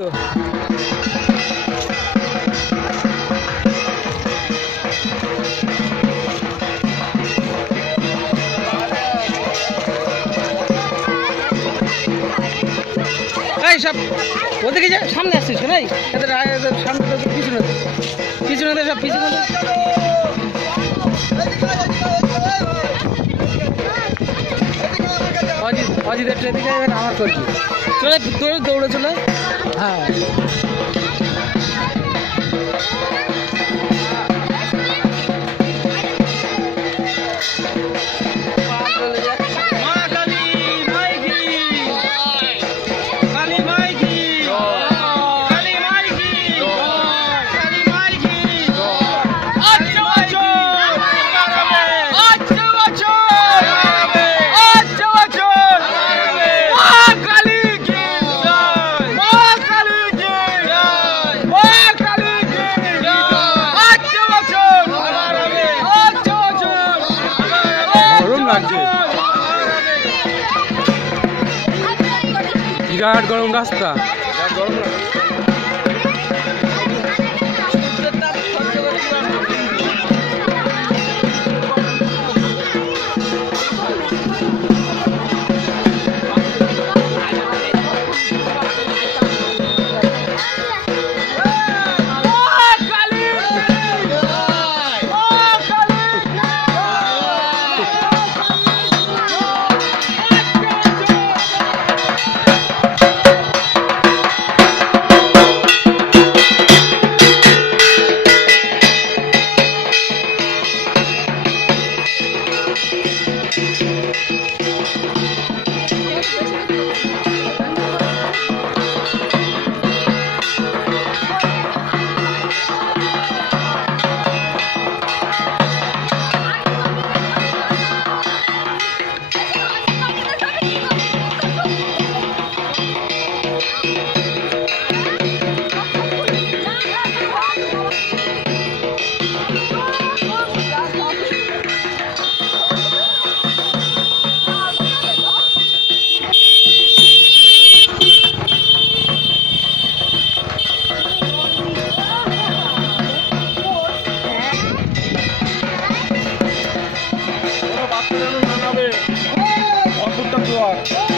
এই সব ওদিকে যা সামনে আসছিস এদের সামনে পিছনে পিছনে সব পিছনে দে অজিত অজিতের এবার আমার করবি চলে দৌড়ে চলে? হ্যাঁ। লাগছে বিরাট গরম রাস্তা। গরম লাগে Thank you. Rock.